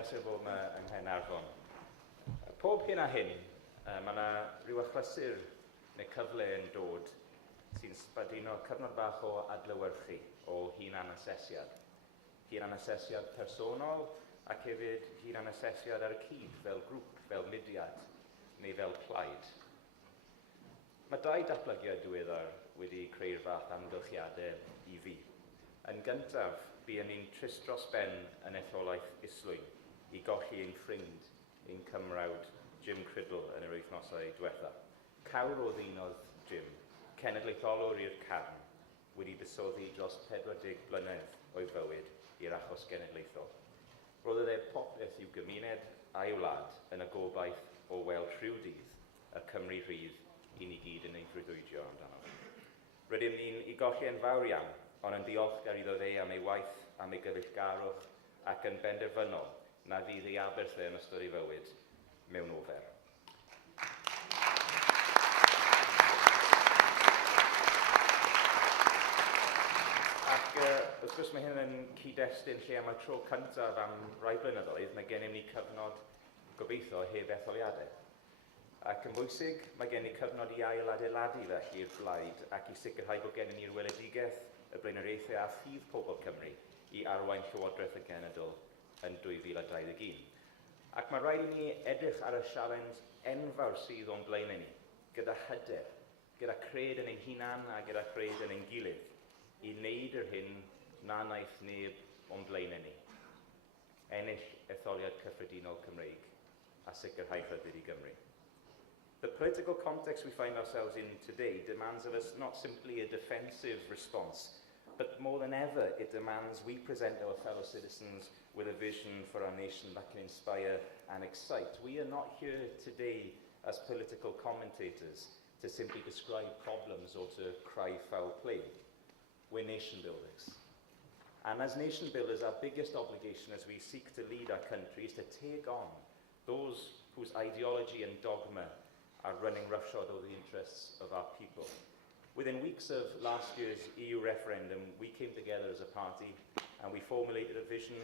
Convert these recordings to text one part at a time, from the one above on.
pleser bod yma yng Nghaernarfon. Pob hyn a hyn, mae yna rhyw achlysur neu cyfle yn dod sy'n sbadino cyfnod bach o adlewyrchu, o hunan-asesiad. Hunan-asesiad personol ac hefyd hunan-asesiad ar y cyd fel grŵp, fel mudiad neu fel plaid. Mae dau datblygiad diweddar wedi creu'r fath amgylchiadau i fi. Yn gyntaf, bu yn ni'n trist dros ben yn etholaeth Islwyn i golli ein ffrind, ein cymrawd Jim Criddle yn yr wythnosau diwetha. Cawr o ddinodd Jim, cenedlaetholwr i'r carn, wedi bysoddi dros 40 blynedd o'i fywyd i'r achos genedlaethol. Roedd e popeth i'w gymuned a'i wlad yn y gobaith o weld rhyw dydd y Cymru rhydd i ni gyd yn ei freuddwydio amdano. Rydym ni'n ei golli yn fawr iawn, ond yn diolchgar iddo fe am ei waith, am ei gyfeillgarwch ac yn benderfynol na fydd ei aberthau yn ystod ei fywyd mewn ofer. Ac wrth gwrs mae hyn yn cyd-destun lle am y tro cyntaf am rai blynyddoedd, mae gennym ni cyfnod gobeithio heb etholiadau. Ac yn bwysig, mae gen i cyfnod i ail-adeiladu felly'r blaid ac i sicrhau bod gennym ni'r weledigaeth, y blaenoriaethau a ffydd pobl Cymru i arwain Llywodraeth y Genedl yn 2021. Ac mae rhaid i ni edrych ar y sialens enfawr sydd o'n blaen ni, gyda hyder, gyda cred yn ein hunan a gyda cred yn ein gilydd, i wneud yr hyn na naeth neb o'n blaen ni. Ennill etholiad cyffredinol Cymreig a sicrhau rhyddid i Gymru. The political context we find ourselves in today demands of us not simply a defensive response, but more than ever, it demands we present our fellow citizens with a vision for our nation that can inspire and excite. We are not here today as political commentators to simply describe problems or to cry foul play. We're nation builders. And as nation builders, our biggest obligation as we seek to lead our country is to take on those whose ideology and dogma are running roughshod over the interests of our people. Within weeks of last year's EU referendum, we came together as a party and we formulated a vision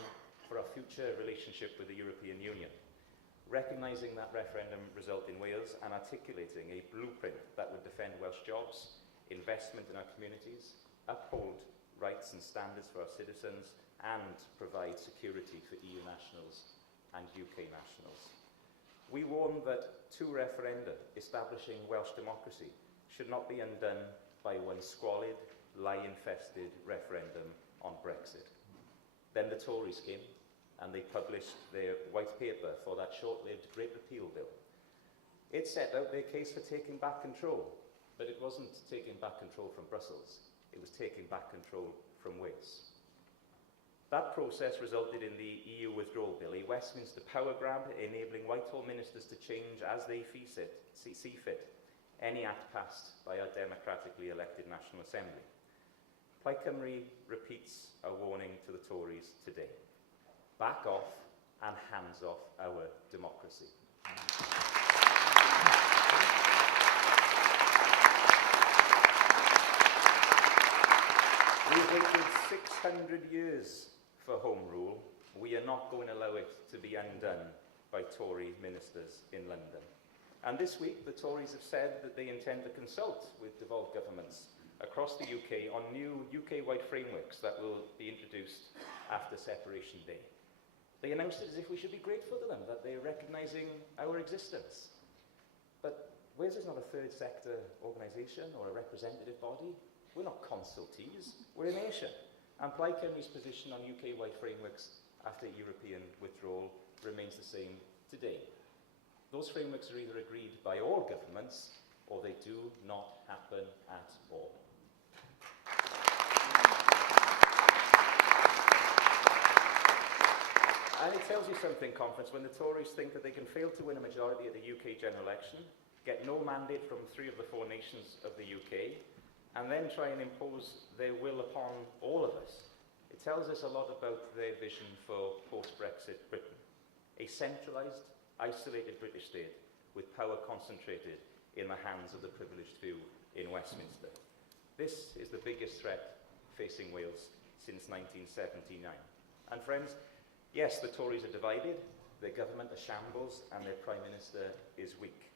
for our future relationship with the European Union, recognising that referendum result in Wales and articulating a blueprint that would defend Welsh jobs, investment in our communities, uphold rights and standards for our citizens, and provide security for EU nationals and UK nationals. We warn that two referenda establishing Welsh democracy should not be undone by one squalid, lie-infested referendum on Brexit. Then the Tories came and they published their white paper for that short-lived Great Repeal Bill. It set out their case for taking back control, but it wasn't taking back control from Brussels, it was taking back control from Wales. That process resulted in the EU Withdrawal Bill, a Westminster power grab enabling Whitehall ministers to change as they see fit any act passed by our democratically elected National Assembly. Plaid Cymru repeats a warning to the Tories today. Back off and hands off our democracy. We've waited 600 years for Home Rule. We are not going to allow it to be undone by Tory ministers in London. And this week, the Tories have said that they intend to consult with devolved governments across the UK on new UK-wide frameworks that will be introduced after Separation Day. They announced it as if we should be grateful to them, that they're recognising our existence. But Wales is not a third sector organisation or a representative body. We're not consultees, we're a nation. And Plaid Cymru's position on UK-wide frameworks after European withdrawal remains the same today. Those frameworks are either agreed by all governments or they do not happen at all. And it tells you something, Conference, when the Tories think that they can fail to win a majority at the UK general election, get no mandate from 3 of the 4 nations of the UK, and then try and impose their will upon all of us. It tells us a lot about their vision for post-Brexit Britain. A centralised, isolated British state with power concentrated in the hands of the privileged few in Westminster. This is the biggest threat facing Wales since 1979. And friends, Yes, the Tories are divided, their government are shambles, and their Prime Minister is weak.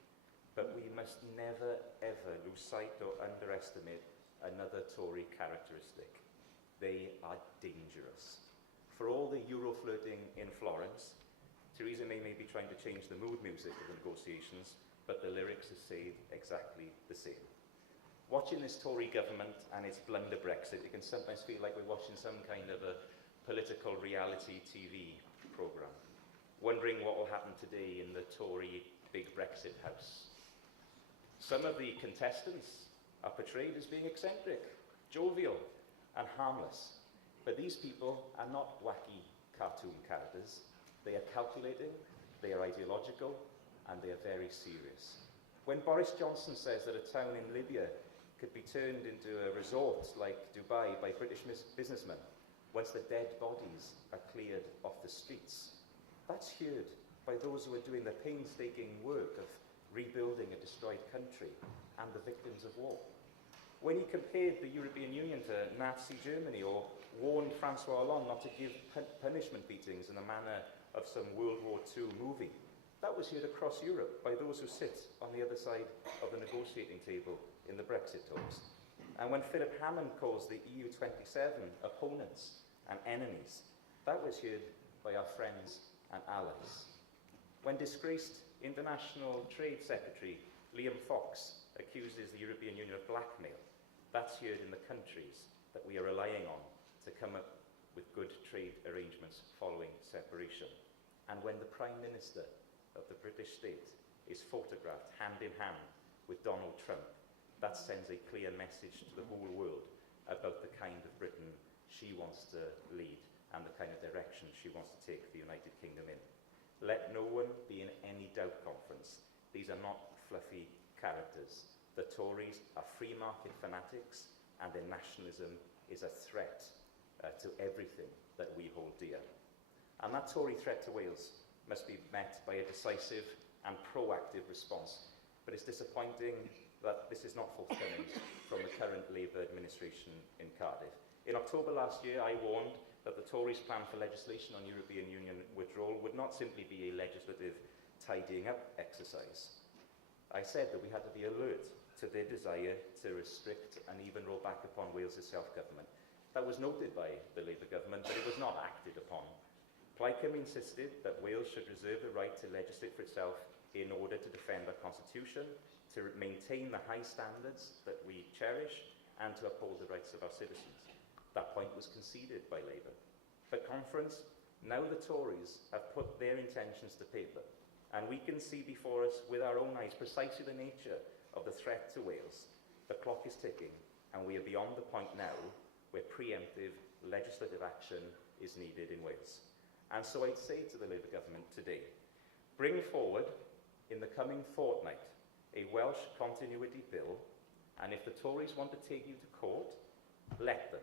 But we must never, ever lose sight or underestimate another Tory characteristic. They are dangerous. For all the Euro-flirting in Florence, Theresa May be trying to change the mood music of the negotiations, but the lyrics are stayed exactly the same. Watching this Tory government and its blunder Brexit, it can sometimes feel like we're watching some kind of a political reality TV programme, wondering what will happen today in the Tory big Brexit house. Some of the contestants are portrayed as being eccentric, jovial, and harmless. But these people are not wacky cartoon characters. They are calculating, they are ideological, and they are very serious. When Boris Johnson says that a town in Libya could be turned into a resort like Dubai by British businessmen once the dead bodies are cleared off the streets, that's heard by those who are doing the painstaking work of rebuilding a destroyed country and the victims of war. When he compared the European Union to Nazi Germany or warned Francois Hollande not to give punishment beatings in the manner of some World War II movie, that was heard across Europe by those who sit on the other side of the negotiating table in the Brexit talks. And when Philip Hammond calls the EU27 opponents and enemies, that was heard by our friends and allies. When disgraced International Trade Secretary Liam Fox accuses the European Union of blackmail, that's heard in the countries that we are relying on to come up with good trade arrangements following separation. And when the Prime Minister of the British state is photographed hand in hand with Donald Trump, that sends a clear message to the whole world about the kind of Britain she wants to lead and the kind of direction she wants to take the United Kingdom in. Let no one be in any doubt, conference. These are not fluffy characters. The Tories are free market fanatics, and their nationalism is a threat to everything that we hold dear. And that Tory threat to Wales must be met by a decisive and proactive response. But it's disappointing that this is not forthcoming from the current Labour administration in Cardiff. In October last year, I warned that the Tories' plan for legislation on European Union withdrawal would not simply be a legislative tidying up exercise. I said that we had to be alert to their desire to restrict and even roll back upon Wales' self-government. That was noted by the Labour government, but it was not acted upon. Plaid Cymru insisted that Wales should reserve the right to legislate for itself in order to defend our constitution, to maintain the high standards that we cherish, and to uphold the rights of our citizens. That point was conceded by Labour. But conference, now the Tories have put their intentions to paper, and we can see before us with our own eyes precisely the nature of the threat to Wales. The clock is ticking, and we are beyond the point now where preemptive legislative action is needed in Wales. And so I'd say to the Labour government today, bring forward in the coming fortnight a Welsh continuity bill, and if the Tories want to take you to court, let them.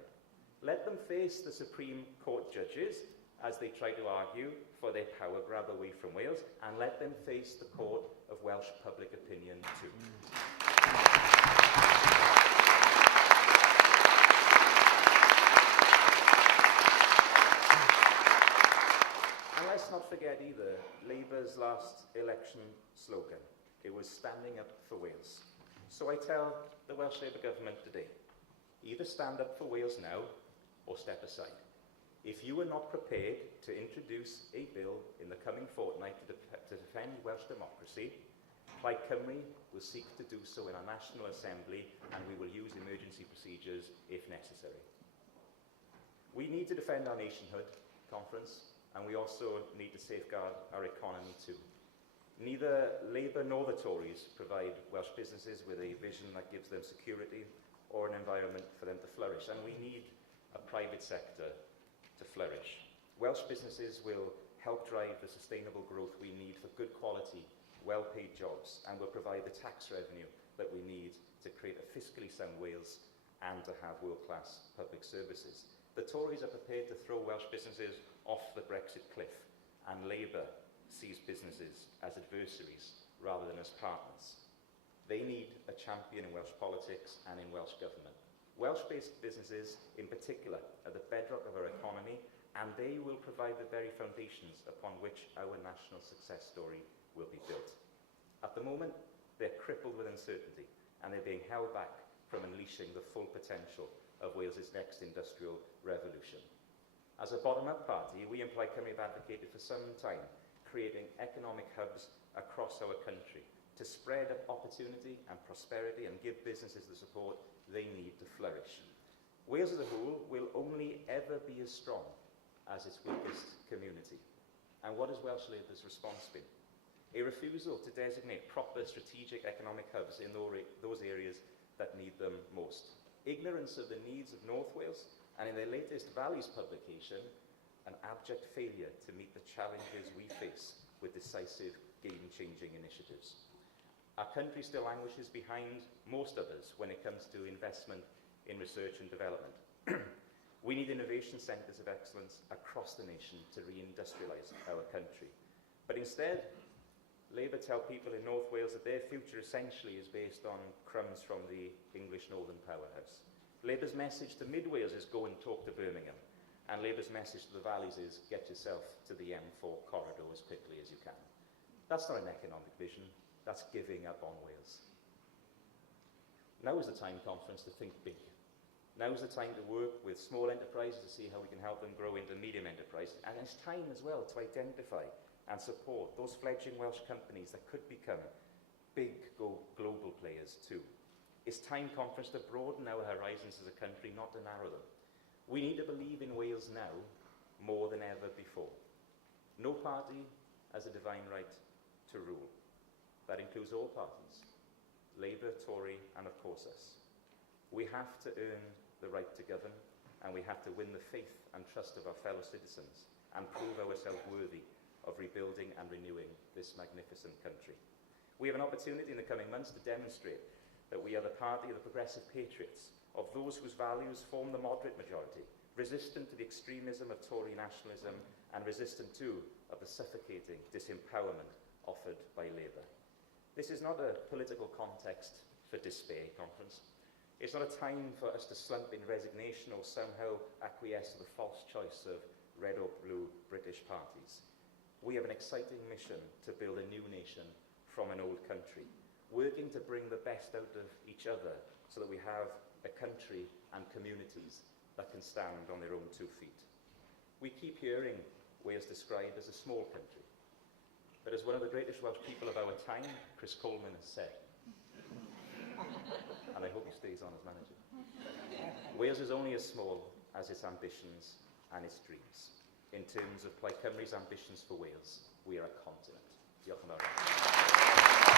Let them face the Supreme Court judges as they try to argue for their power grab away from Wales, and let them face the court of Welsh public opinion too. And let's not forget either Labour's last election slogan. It was standing up for Wales. So I tell the Welsh Labour government today, either stand up for Wales now or step aside. If you are not prepared to introduce a bill in the coming fortnight to defend Welsh democracy, Plaid Cymru will seek to do so in our National Assembly, and we will use emergency procedures if necessary. We need to defend our nationhood, conference, and we also need to safeguard our economy too. Neither Labour nor the Tories provide Welsh businesses with a vision that gives them security or an environment for them to flourish, and we need a private sector to flourish. Welsh businesses will help drive the sustainable growth we need for good quality, well-paid jobs, and will provide the tax revenue that we need to create a fiscally sound Wales and to have world-class public services. The Tories are prepared to throw Welsh businesses off the Brexit cliff, and Labour sees businesses as adversaries rather than as partners. They need a champion in Welsh politics and in Welsh government. Welsh-based businesses, in particular, are the bedrock of our economy and they will provide the very foundations upon which our national success story will be built. At the moment, they're crippled with uncertainty, and they're being held back from unleashing the full potential of Wales's next industrial revolution. As a bottom-up party, we in Plaid Cymru have advocated for some time creating economic hubs across our country to spread up opportunity and prosperity and give businesses the support they need to flourish. Wales as a whole will only ever be as strong as its weakest community. And what has Welsh Labour's response been? A refusal to designate proper strategic economic hubs in those areas that need them most. Ignorance of the needs of North Wales, and in their latest values publication, an abject failure to meet the challenges we face with decisive, game-changing initiatives. Our country still languishes behind most others when it comes to investment in research and development. We need innovation centres of excellence across the nation to reindustrialise our country. But instead, Labour tell people in North Wales that their future essentially is based on crumbs from the English Northern powerhouse. Labour's message to Mid Wales is go and talk to Birmingham, and Labour's message to the valleys is get yourself to the M4 corridor as quickly as you can. That's not an economic vision, that's giving up on Wales. Now is the time, conference, to think big. Now is the time to work with small enterprises to see how we can help them grow into medium enterprises. And it's time as well to identify and support those fledgling Welsh companies that could become big global players too. It's time, conference, to broaden our horizons as a country, not to narrow them. We need to believe in Wales now more than ever before. No party has a divine right to rule. That includes all parties, Labour, Tory, and of course us. We have to earn the right to govern, and we have to win the faith and trust of our fellow citizens and prove ourselves worthy of rebuilding and renewing this magnificent country. We have an opportunity in the coming months to demonstrate that we are the party of the progressive patriots, of those whose values form the moderate majority, resistant to the extremism of Tory nationalism and resistant too of the suffocating disempowerment offered by Labour. This is not a political context for despair, conference. It's not a time for us to slump in resignation or somehow acquiesce to the false choice of red or blue British parties. We have an exciting mission to build a new nation from an old country, working to bring the best out of each other so that we have a country and communities that can stand on their own 2 feet. We keep hearing Wales described as a small country, but as one of the greatest Welsh people of our time, Chris Coleman, has said, and I hope he stays on as manager, Wales is only as small as its ambitions and its dreams. In terms of Plaid Cymru's ambitions for Wales, we are a continent. Diolch yn fawr.